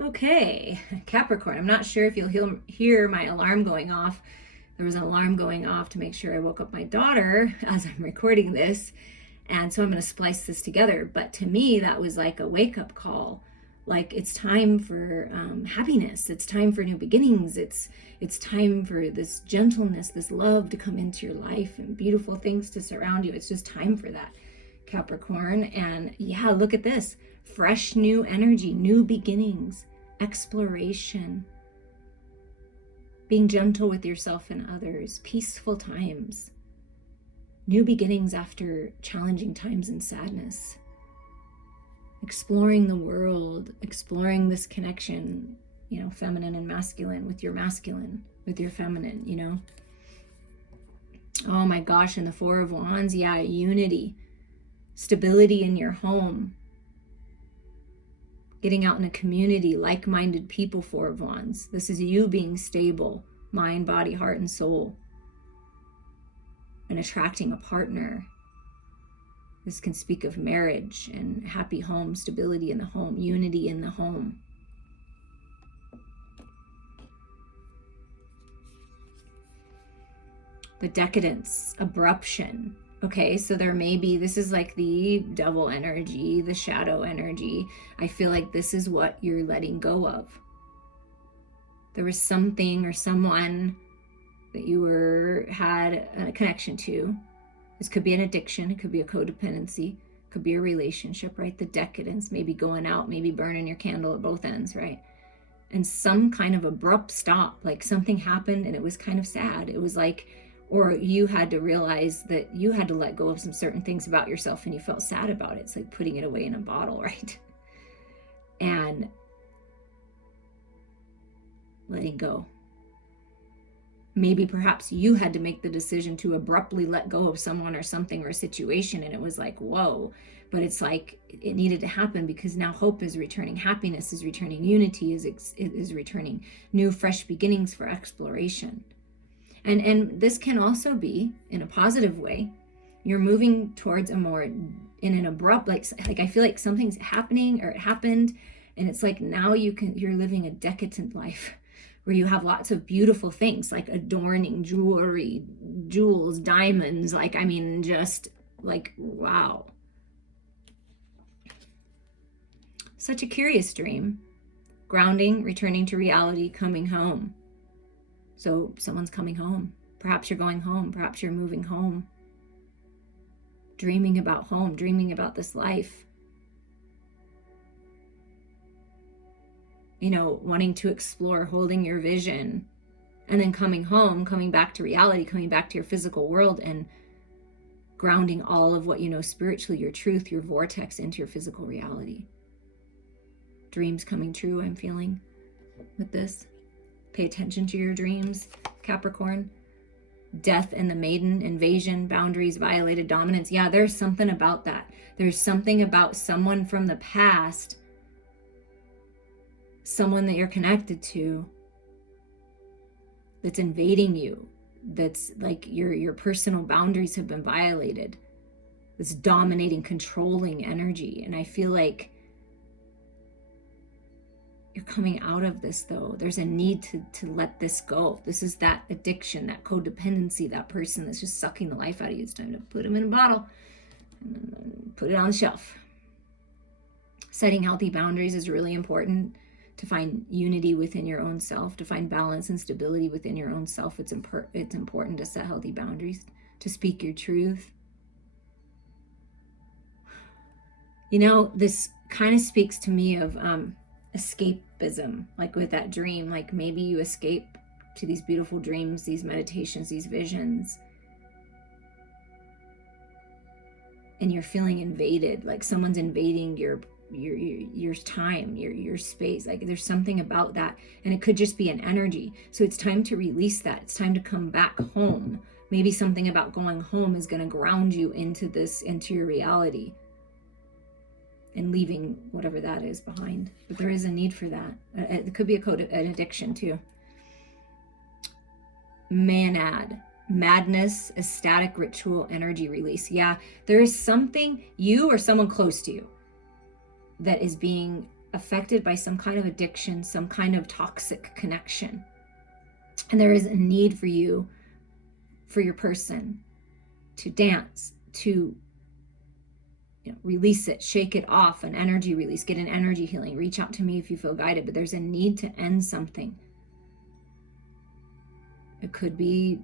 Okay, Capricorn, I'm not sure if you'll hear my alarm going off. There was an alarm going off to make sure I woke up my daughter as I'm recording this. And so I'm going to splice this together. But to me, that was like a wake up call. Like it's time for happiness. It's time for new beginnings. It's time for this gentleness, this love to come into your life and beautiful things to surround you. It's just time for that, Capricorn. And yeah, look at this. Fresh new energy, new beginnings, exploration, being gentle with yourself and others, peaceful times, new beginnings after challenging times and sadness, exploring the world, exploring this connection, feminine and masculine, with your feminine. Oh my gosh, and the Four of Wands, yeah, unity, stability in your home, getting out in a community, like-minded people, Four of Wands. This is you being stable, mind, body, heart, and soul, and attracting a partner. This can speak of marriage and happy home, stability in the home, unity in the home. The decadence, abruption. Okay, so there may be, this is like the devil energy, the shadow energy. I feel like this is what you're letting go of. There was something or someone that you had a connection to. This could be an addiction, it could be a codependency, it could be a relationship, right? The decadence, maybe going out, maybe burning your candle at both ends, right? And some kind of abrupt stop, like something happened and it was kind of sad. It was like, or you had to realize that you had to let go of some certain things about yourself and you felt sad about it. It's like putting it away in a bottle, right? And letting go. Maybe perhaps you had to make the decision to abruptly let go of someone or something or a situation, and it was like, whoa. But it's like it needed to happen because now hope is returning, happiness is returning, unity is returning, new fresh beginnings for exploration. And this can also be, in a positive way, you're moving towards a more, in an abrupt, like I feel like something's happening or it happened, and it's like now you're living a decadent life where you have lots of beautiful things like adorning jewelry, jewels, diamonds, just like, wow. Such a curious dream. Grounding, returning to reality, coming home. So someone's coming home. Perhaps you're going home. Perhaps you're moving home. Dreaming about home, dreaming about this life. Wanting to explore, holding your vision, and then coming home, coming back to reality, coming back to your physical world and grounding all of what you know spiritually, your truth, your vortex into your physical reality. Dreams coming true, I'm feeling with this. Pay attention to your dreams, Capricorn. Death and the maiden, invasion, boundaries violated, dominance. Yeah, there's something about that. There's something about someone from the past, someone that you're connected to, that's invading you, that's like your personal boundaries have been violated. This dominating, controlling energy. And I feel like you're coming out of this, though. There's a need to let this go. This is that addiction, that codependency, that person that's just sucking the life out of you. It's time to put them in a bottle and put it on the shelf. Setting healthy boundaries is really important. To find unity within your own self, to find balance and stability within your own self, it's important to set healthy boundaries, to speak your truth. This kind of speaks to me of escapism, like with that dream. Like maybe you escape to these beautiful dreams, these meditations, these visions, and you're feeling invaded, like someone's invading your time, your space. Like there's something about that, and it could just be an energy. So it's time to release that. It's time to come back home. Maybe something about going home is going to ground you into your reality and leaving whatever that is behind. But there is a need for that. It could be an addiction too. Manad, madness, ecstatic ritual, energy release. Yeah, there is something, you or someone close to you, that is being affected by some kind of addiction, some kind of toxic connection. And there is a need for you, for your person, to dance, to release it, shake it off, an energy release, get an energy healing. Reach out to me if you feel guided, but there's a need to end something. It could be,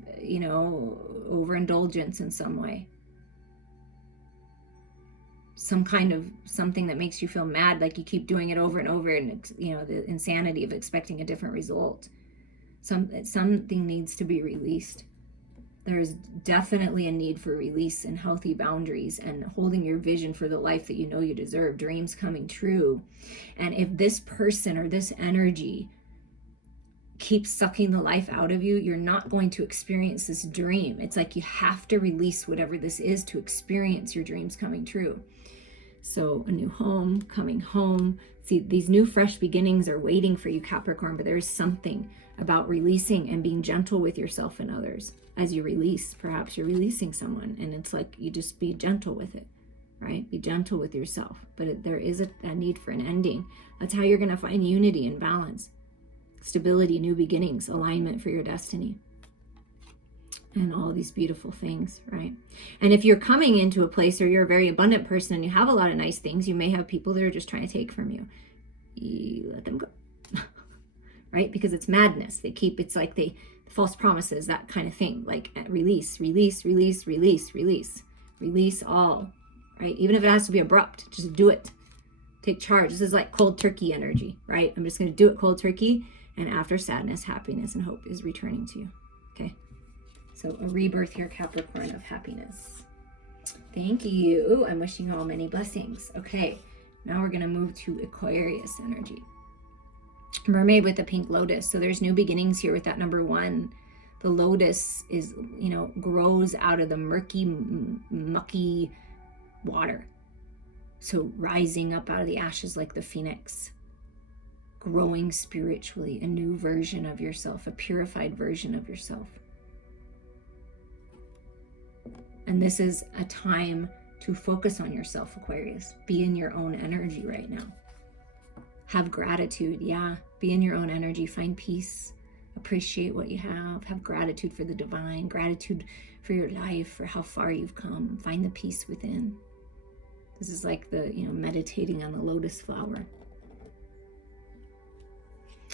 overindulgence in some way. Some kind of something that makes you feel mad, like you keep doing it over and over, and the insanity of expecting a different result. Something needs to be released. There's definitely a need for release and healthy boundaries and holding your vision for the life that you know you deserve, dreams coming true. And if this person or this energy keeps sucking the life out of you, you're not going to experience this dream. It's like you have to release whatever this is to experience your dreams coming true. So a new home, coming home. See, these new fresh beginnings are waiting for you, Capricorn, but there is something about releasing and being gentle with yourself and others. As you release, perhaps you're releasing someone, and it's like you just be gentle with it, right? Be gentle with yourself. But there is a need for an ending. That's how you're going to find unity and balance, stability, new beginnings, alignment for your destiny, and all these beautiful things, right? And if you're coming into a place where you're a very abundant person and you have a lot of nice things, you may have people that are just trying to take from you. You let them go, right? Because it's madness. It's like false promises, that kind of thing, like release all, right? Even if it has to be abrupt, just do it. Take charge. This is like cold turkey energy, right? I'm just going to do it cold turkey, and after sadness, happiness and hope is returning to you. Okay, so a rebirth here, Capricorn, of happiness. Thank you. I'm wishing you all many blessings. Okay, now we're going to move to Aquarius energy. Mermaid with the pink lotus. So there's new beginnings here with that number 1. The lotus is, grows out of the murky, mucky water. So rising up out of the ashes like the phoenix, growing spiritually, a new version of yourself, a purified version of yourself. And this is a time to focus on yourself, Aquarius. Be in your own energy right now. Have gratitude, be in your own energy, find peace, appreciate what you have gratitude for the divine, gratitude for your life, for how far you've come, find the peace within. This is like the, meditating on the lotus flower.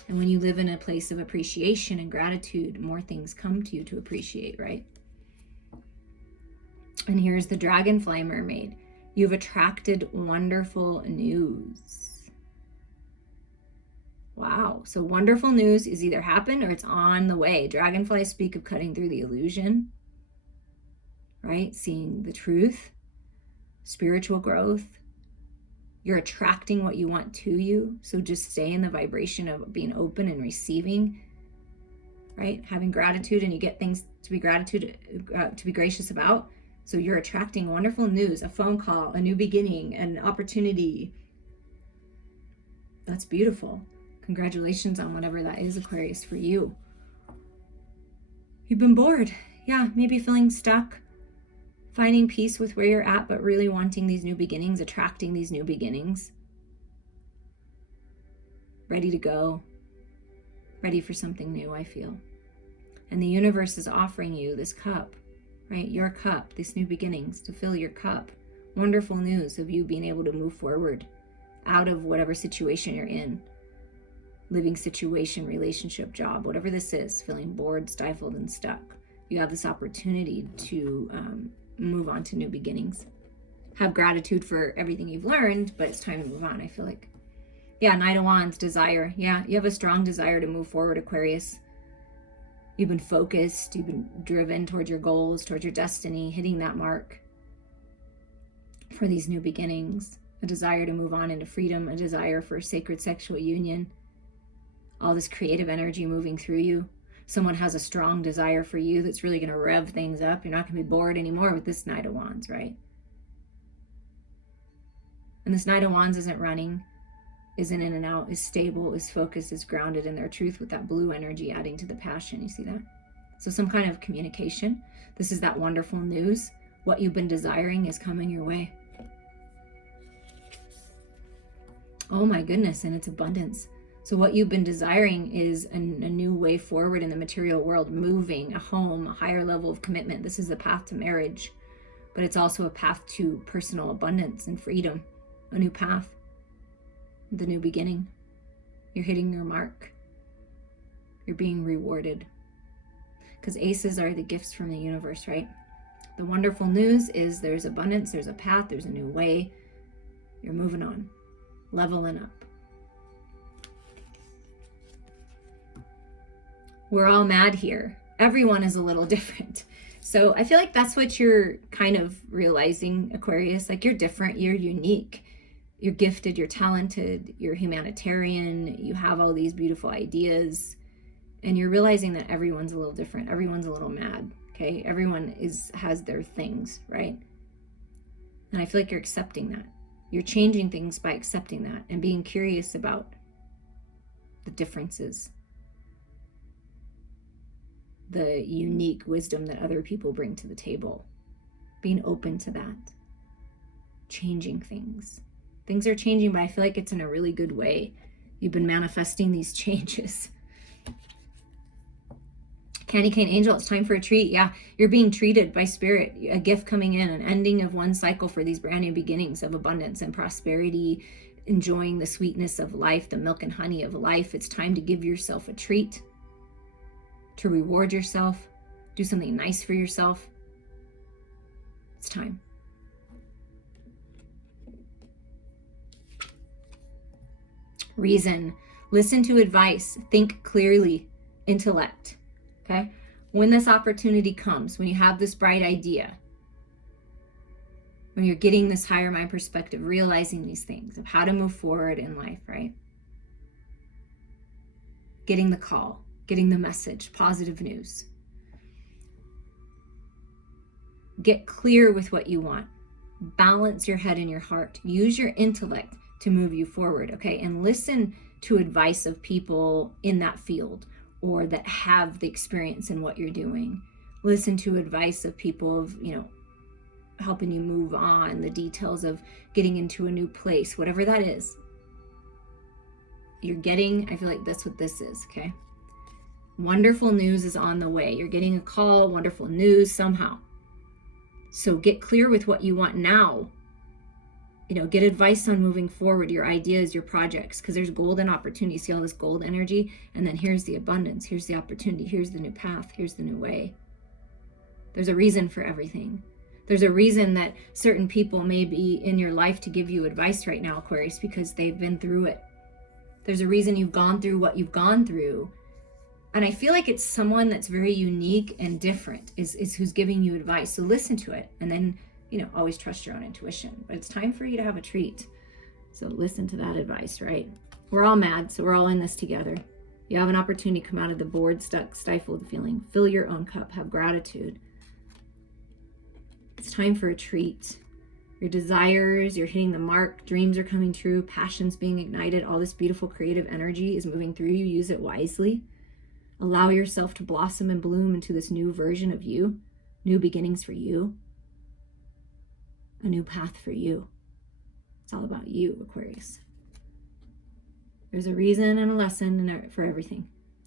And when you live in a place of appreciation and gratitude, more things come to you to appreciate, right? And here's the dragonfly mermaid. You've attracted wonderful news. Wow. So wonderful news is either happened or it's on the way. Dragonflies speak of cutting through the illusion, right? Seeing the truth, spiritual growth. You're attracting what you want to you. So just stay in the vibration of being open and receiving, right? Having gratitude, and you get things to be gracious about. So you're attracting wonderful news, a phone call, a new beginning, an opportunity. That's beautiful. Congratulations on whatever that is, Aquarius, for you. You've been bored. Maybe feeling stuck, finding peace with where you're at, but really wanting these new beginnings, attracting these new beginnings. Ready to go. Ready for something new, I feel. And the universe is offering you this cup, right? Your cup, these new beginnings, to fill your cup. Wonderful news of you being able to move forward out of whatever situation you're in. Living situation, relationship, job, whatever this is, feeling bored, stifled, and stuck. You have this opportunity to move on to new beginnings. Have gratitude for everything you've learned, but it's time to move on, I feel like. Knight of Wands, desire. You have a strong desire to move forward, Aquarius. You've been focused, you've been driven towards your goals, towards your destiny, hitting that mark for these new beginnings. A desire to move on into freedom, a desire for sacred sexual union. All this creative energy moving through you. Someone has a strong desire for you that's really going to rev things up. You're not going to be bored anymore with this Knight of Wands, right? And this Knight of Wands isn't running, isn't in and out, is stable, is focused, is grounded in their truth with that blue energy adding to the passion. You see that? So some kind of communication. This is that wonderful news. What you've been desiring is coming your way. Oh my goodness, and it's abundance. So what you've been desiring is a new way forward in the material world, moving, a home, a higher level of commitment. This is the path to marriage, but it's also a path to personal abundance and freedom, a new path, the new beginning. You're hitting your mark. You're being rewarded. Because aces are the gifts from the universe, right? The wonderful news is there's abundance, there's a path, there's a new way. You're moving on, leveling up. We're all mad here. Everyone is a little different. So I feel like that's what you're kind of realizing, Aquarius. Like, you're different, you're unique, you're gifted, you're talented, you're humanitarian, you have all these beautiful ideas, and you're realizing that everyone's a little different. Everyone's a little mad, okay? Everyone has their things, right? And I feel like you're accepting that. You're changing things by accepting that and being curious about the differences, the unique wisdom that other people bring to the table, being open to that, changing things. Things are changing, but I feel like it's in a really good way. You've been manifesting these changes. Candy cane angel, it's time for a treat. Yeah, you're being treated by spirit, a gift coming in, an ending of one cycle for these brand new beginnings of abundance and prosperity, enjoying the sweetness of life, the milk and honey of life. It's time to give yourself a treat, to reward yourself, do something nice for yourself. It's time. Reason, listen to advice, think clearly, intellect. Okay? When this opportunity comes, when you have this bright idea, when you're getting this higher mind perspective, realizing these things of how to move forward in life, right? Getting the call, getting the message, positive news. Get clear with what you want. Balance your head and your heart. Use your intellect to move you forward, okay? And listen to advice of people in that field or that have the experience in what you're doing. Listen to advice of people of, helping you move on, the details of getting into a new place, whatever that is. You're getting, I feel like that's what this is, okay? Wonderful news is on the way. You're getting a call, wonderful news somehow. So get clear with what you want now. Get advice on moving forward, your ideas, your projects, because there's golden opportunity. See all this gold energy? And then here's the abundance. Here's the opportunity. Here's the new path. Here's the new way. There's a reason for everything. There's a reason that certain people may be in your life to give you advice right now, Aquarius, because they've been through it. There's a reason you've gone through what you've gone through. And I feel like it's someone that's very unique and different is who's giving you advice. So listen to it, and then always trust your own intuition. But it's time for you to have a treat. So listen to that advice, right? We're all mad, so we're all in this together. You have an opportunity to come out of the bored, stuck, stifled feeling. Fill your own cup. Have gratitude. It's time for a treat. Your desires, you're hitting the mark. Dreams are coming true. Passion's being ignited. All this beautiful creative energy is moving through you. Use it wisely. Allow yourself to blossom and bloom into this new version of you. New beginnings for you. A new path for you. It's all about you, Aquarius. There's a reason and a lesson for everything.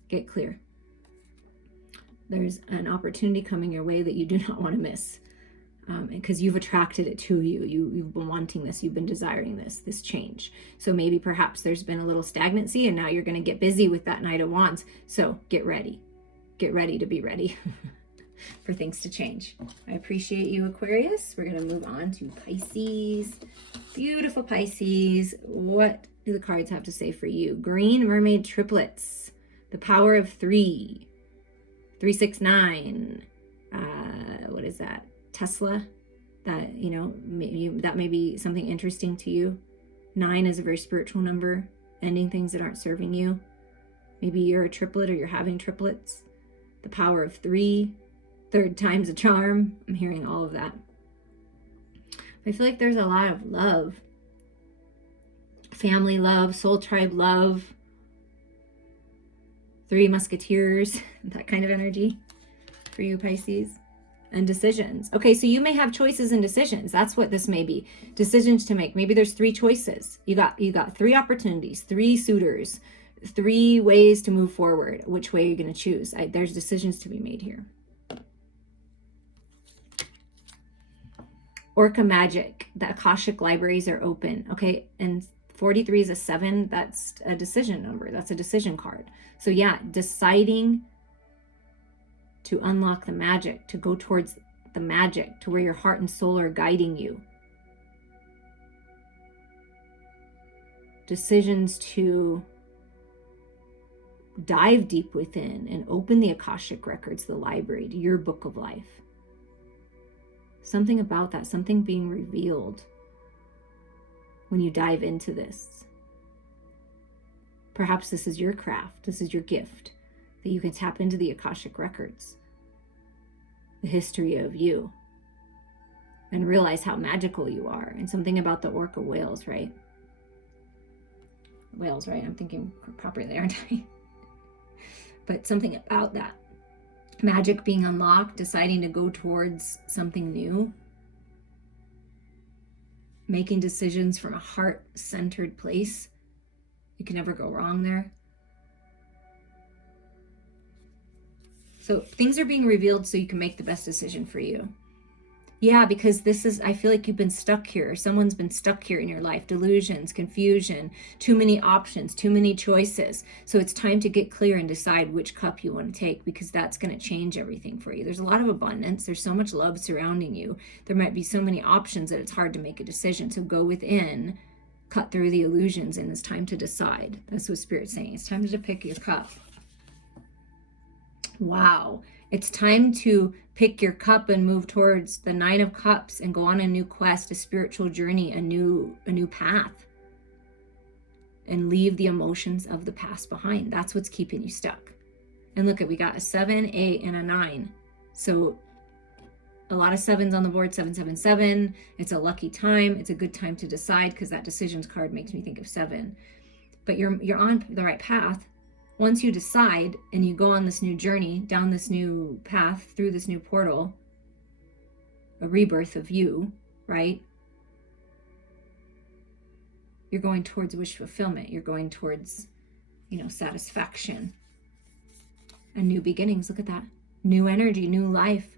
Get clear. There's an opportunity coming your way that you do not want to miss, because you've attracted it to you. You've been wanting this. You've been desiring this change. So maybe perhaps there's been a little stagnancy, and now you're going to get busy with that Knight of Wands. So get ready. Get ready to be ready. For things to change. I appreciate you, Aquarius. We're going to move on to Pisces. Beautiful Pisces. What do the cards have to say for you? Green Mermaid Triplets. The power of 3. 369. What is that? Tesla. That, that may be something interesting to you. 9 is a very spiritual number. Ending things that aren't serving you. Maybe you're a triplet or you're having triplets. The power of 3. 3rd time's a charm. I'm hearing all of that. I feel like there's a lot of love. Family love, soul tribe love. 3 musketeers, that kind of energy for you, Pisces. and decisions. Okay, so you may have choices and decisions. That's what this may be. Decisions to make. Maybe there's 3 choices. You got 3 opportunities, 3 suitors, 3 ways to move forward. Which way are you going to choose? There's decisions to be made here. Orca magic. The Akashic libraries are open. Okay, and 43 is a 7. That's a decision number. That's a decision card. So yeah, deciding to unlock the magic, to go towards the magic, to where your heart and soul are guiding you. Decisions to dive deep within and open the Akashic records, the library, to your book of life. Something about that, something being revealed when you dive into this. Perhaps this is your craft, this is your gift, that you can tap into the Akashic records, the history of you, and realize how magical you are. And something about the orca whales, right? Whales, right? I'm thinking properly, aren't I? But something about that. Magic being unlocked, deciding to go towards something new, making decisions from a heart-centered place. You can never go wrong there. So things are being revealed so you can make the best decision for you. Yeah, because this is, I feel like you've been stuck here. Someone's been stuck here in your life. Delusions, confusion, too many options, too many choices. So it's time to get clear and decide which cup you want to take, because that's going to change everything for you. There's a lot of abundance. There's so much love surrounding you. There might be so many options that it's hard to make a decision. So go within, cut through the illusions, and it's time to decide. That's what Spirit's saying. It's time to pick your cup. Wow. It's time to pick your cup and move towards the 9 of Cups and go on a new quest, a spiritual journey, a new path, and leave the emotions of the past behind. That's what's keeping you stuck. And look, we got a 7, 8, and a 9. So a lot of 7s on the board, 777. It's a lucky time. It's a good time to decide, because that decisions card makes me think of 7. But you're on the right path. Once you decide and you go on this new journey, down this new path, through this new portal, a rebirth of you, right? You're going towards wish fulfillment. You're going towards, satisfaction and new beginnings. Look at that. New energy, new life,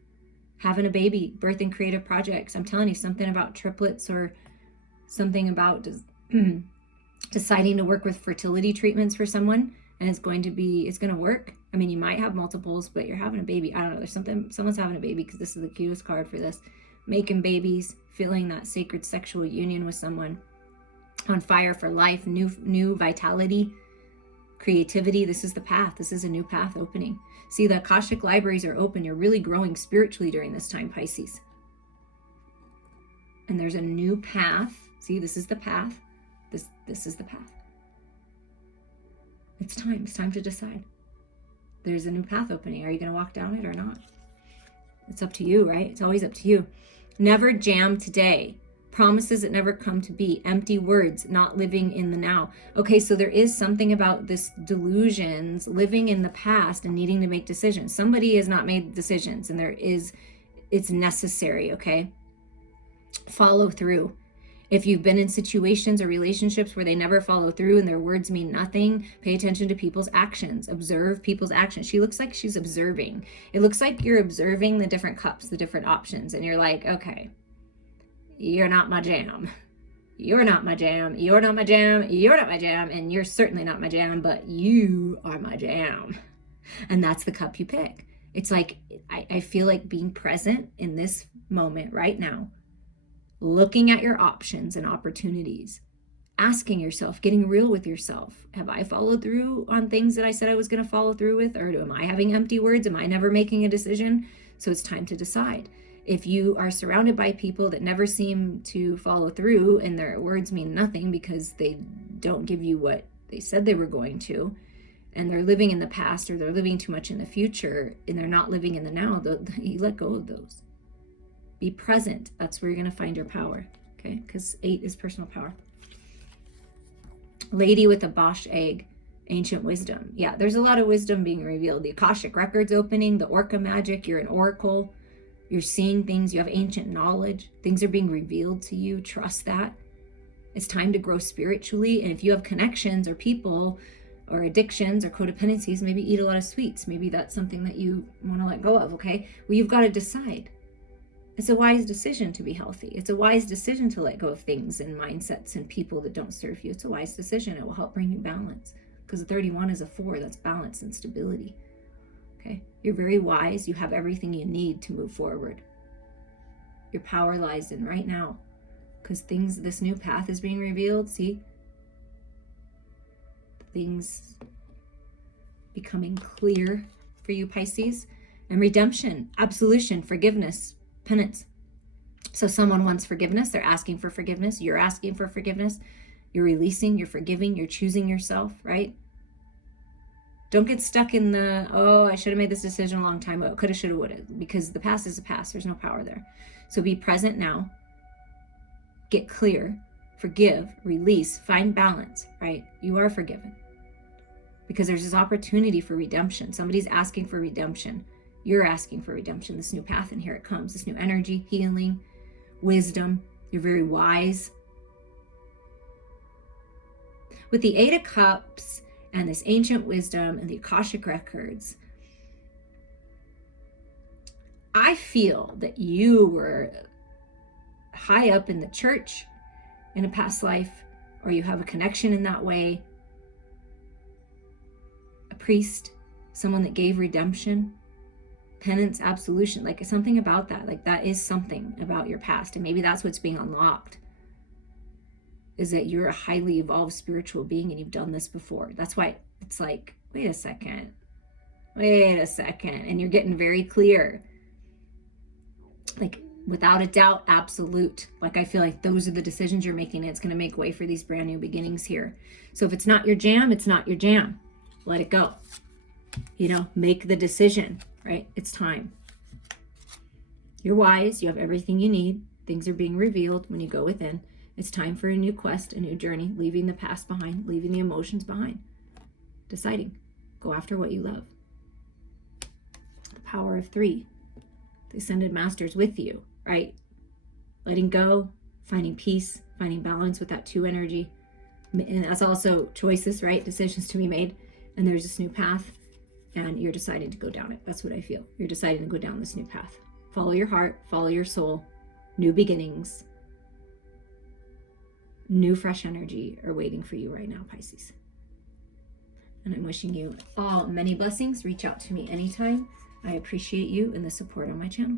having a baby, birthing creative projects. I'm telling you, something about triplets, or something about deciding to work with fertility treatments for someone. And it's going to work. I mean, you might have multiples, but you're having a baby. I don't know. There's someone's having a baby, because this is the cutest card for this. Making babies, feeling that sacred sexual union with someone. On fire for life, new vitality, creativity. This is the path. This is a new path opening. See, the Akashic libraries are open. You're really growing spiritually during this time, Pisces. And there's a new path. See, this is the path. This is the path. It's time to decide. There's a new path opening. Are you going to walk down it or not? It's up to you, right? It's always up to you. Never jam today. Promises that never come to be. Empty words, not living in the now. Okay, so there is something about this delusions, living in the past and needing to make decisions. Somebody has not made decisions, and it's necessary, okay? Follow through. If you've been in situations or relationships where they never follow through and their words mean nothing, pay attention to people's actions. Observe people's actions. She looks like she's observing. It looks like you're observing the different cups, the different options, and you're like, okay, you're not my jam. You're not my jam. You're not my jam. You're not my jam. And you're certainly not my jam, but you are my jam. And that's the cup you pick. It's like, I feel like being present in this moment right now, looking at your options and opportunities, asking yourself, getting real with yourself. Have I followed through on things that I said I was going to follow through with? Or am I having empty words? Am I never making a decision? So it's time to decide. If you are surrounded by people that never seem to follow through and their words mean nothing because they don't give you what they said they were going to, and they're living in the past, or they're living too much in the future, and they're not living in the now, you let go of those. Be present. That's where you're going to find your power. Okay? Because 8 is personal power. Lady with a Bosch egg. Ancient wisdom. Yeah, there's a lot of wisdom being revealed. The Akashic records opening. The orca magic. You're an oracle. You're seeing things. You have ancient knowledge. Things are being revealed to you. Trust that. It's time to grow spiritually. And if you have connections or people or addictions or codependencies, maybe eat a lot of sweets. Maybe that's something that you want to let go of, okay? Well, you've got to decide. It's a wise decision to be healthy. It's a wise decision to let go of things and mindsets and people that don't serve you. It's a wise decision. It will help bring you balance, because the 31 is a 4. That's balance and stability. Okay, you're very wise. You have everything you need to move forward. Your power lies in right now, because this new path is being revealed. See, things becoming clear for you, Pisces, and redemption, absolution, forgiveness, penance. So someone wants forgiveness. They're asking for forgiveness. You're asking for forgiveness. You're releasing, you're forgiving, you're choosing yourself, right? Don't get stuck in the, oh, I should have made this decision a long time ago. Coulda, shoulda, woulda, because the past is the past. There's no power there. So be present now. Get clear. Forgive, release, find balance, right? You are forgiven. Because there's this opportunity for redemption. Somebody's asking for redemption. You're asking for redemption. This new path, and here it comes. This new energy, healing, wisdom. You're very wise. With the 8 of Cups and this ancient wisdom and the Akashic records, I feel that you were high up in the church in a past life, or you have a connection in that way. A priest, someone that gave redemption, penance, absolution, like something about that. Like that is something about your past. And maybe that's what's being unlocked, is that you're a highly evolved spiritual being and you've done this before. That's why it's like, wait a second. And you're getting very clear. Like without a doubt, absolute. Like I feel like those are the decisions you're making. And it's going to make way for these brand new beginnings here. So if it's not your jam, it's not your jam. Let it go. Make the decision, right? It's time. You're wise. You have everything you need. Things are being revealed when you go within. It's time for a new quest, a new journey, leaving the past behind, leaving the emotions behind, deciding, go after what you love. The power of 3, the ascended masters with you, right? Letting go, finding peace, finding balance with that 2 energy. And that's also choices, right? Decisions to be made. And there's this new path and you're deciding to go down it. That's what I feel. You're deciding to go down this new path. Follow your heart, follow your soul, new beginnings. New fresh energy are waiting for you right now, Pisces. And I'm wishing you all many blessings. Reach out to me anytime. I appreciate you and the support on my channel.